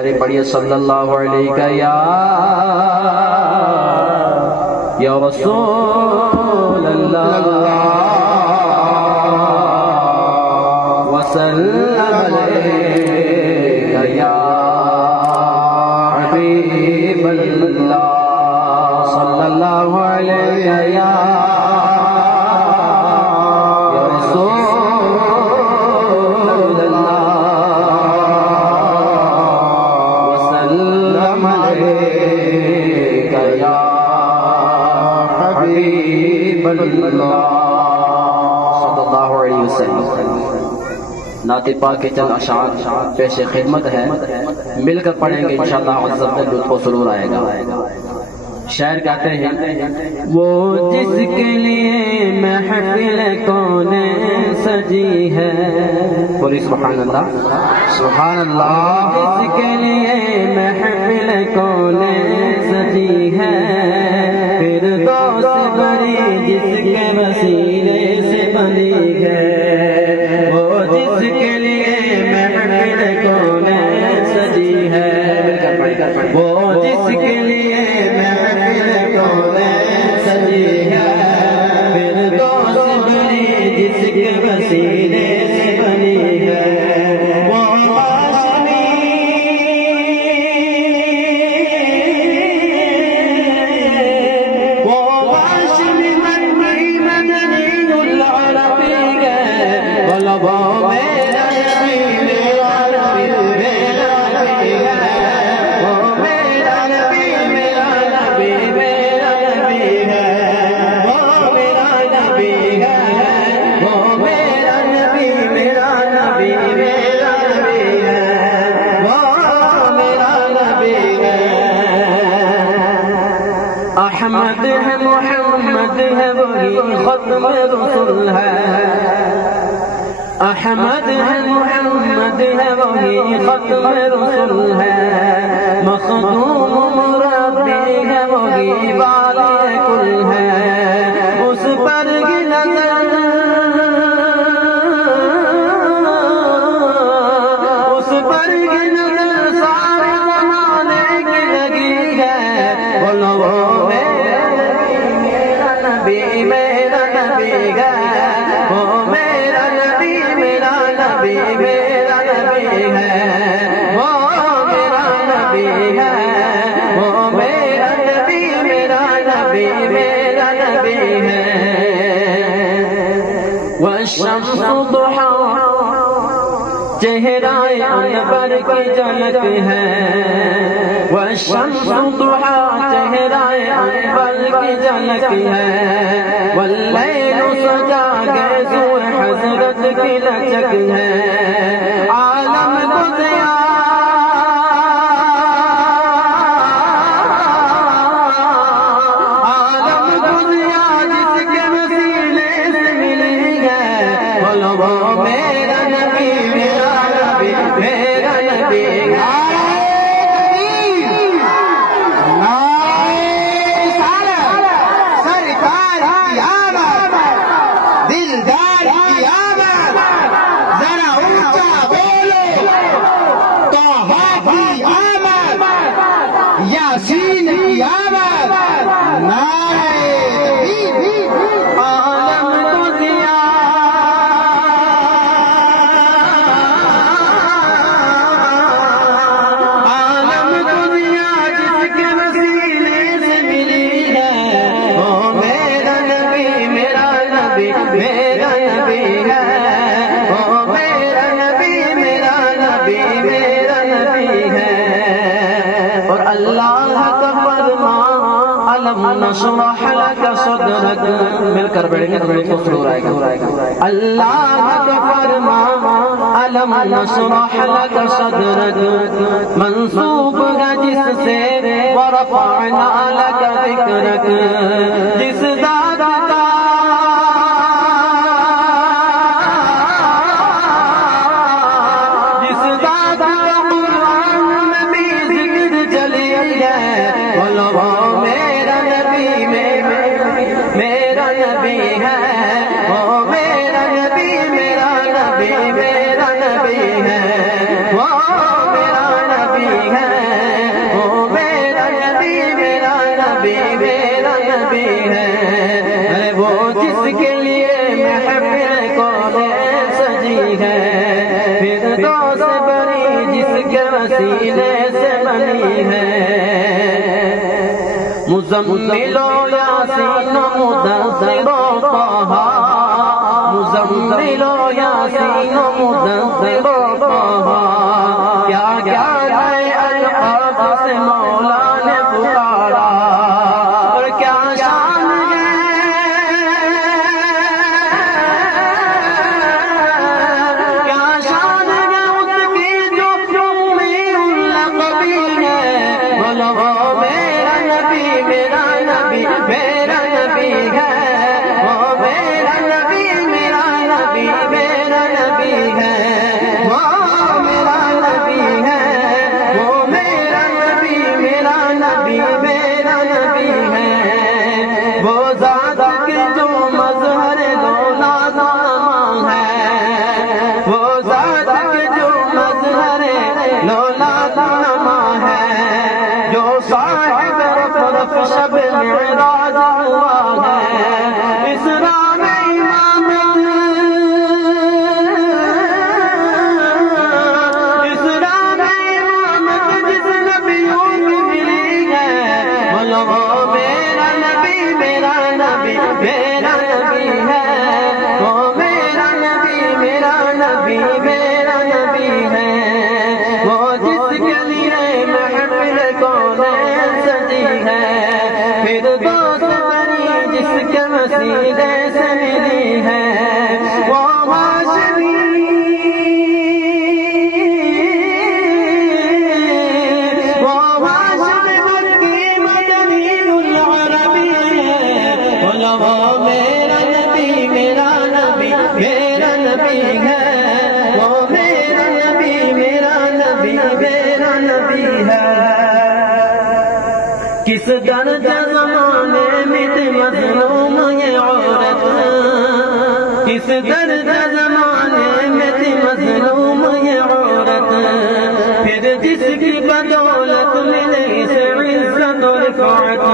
کرے پڑھیے صلی اللہ علیہ یا رسول اللہ وسلم علیہ یا حبیب اللہ صلی اللہ علیہ یا نعت پاک کے چند اشعار پیش خدمت ہے، مل کر پڑھیں گے انشاءاللہ عز و جل، لطف و سرور آئے گا۔ شاعر کہتے ہیں وہ جس کے لیے محفل کون سجی ہے، بولیے سبحان اللہ سبحان اللہ، جس کے لیے محفل کون سجی ہے، فردوس بری جس کے وسیلے سے بنی ہے، وہ جس کے لیے محفل کون سجی ہے، وہ جس کے لیے محفل کون سجی ہے، فردوس بری جس کے وسیلے سے بنی ہے، وہ احمد ہے محمد ہے وہی ختم رسول ہے، احمد ہے محمد ہے وہی ختم رسول ہے، مخدوم مربی ہے وہی والی کل ہے، اس پر کی نظر اس پر کی نظر سارے زمانے کی لگی ہے، بولو میرا نبی ہے، وہ میرا نبی میرا نبی میرا نبی ہے، وہ میرا نبی ہے، وہ میرا نبی میرا نبی میرا نبی ہے، والشمس ضحیٰ چہرہ انور کی جھلک ہے، والشمس ضحیٰ چہرہ انور کی جھلک ہے، واللیل سجا گیسو حضرت کی لچک ہے، عالم کو ضیاء جس کے وسیلے سے ملی ہے، بولو وہ میرا نبی میرا نبی میرا نبی ہے، نشرح لك صدرك، مل کر بیٹھیں گے تو بڑے سرور آئے گا، اللہ کا فرما علم نشرح لك صدرك منصوب ہے جس سے، ورفعنا لك ذکرك جس ذات کا قرآن میں بھی ذکر چلی ہے، بولو میرا نبی میرا نبی ہے، وہ میرا نبی میرا نبی میرا نبی ہے، وہ میرا نبی ہے، وسیلے سے بنی ہے مزمل و یاسین و مدثر و طہا مزمل و یاسین و مدثر و طہا کیا کیا نئے القاب سے مولا نے پکارا اور کیا شان شب معراج ہوا ہے اسراء میں امامت جس نبیوں کی ملی ہے بولو وہ میرا نبی میرا نبی میرا نبی ہے وہ میرا نبی میرا نبی میرا نبی ہے وہ جس کے لیے محفل کونین سجی ہے جس کے وسیلے سے ملی ہے وہ ہاشمی مکی مدنی العربی ہے وہ میرا نبی میرا نبی میرا نبی ہے وہ میرا نبی میرا نبی میرا نبی ہے کس درجہ زمانے میں مظلوم یہ عورت کس درجہ زمانے میں مظلوم یہ عورت پھر جس کی بدولت ملے اسے عزت و رفعت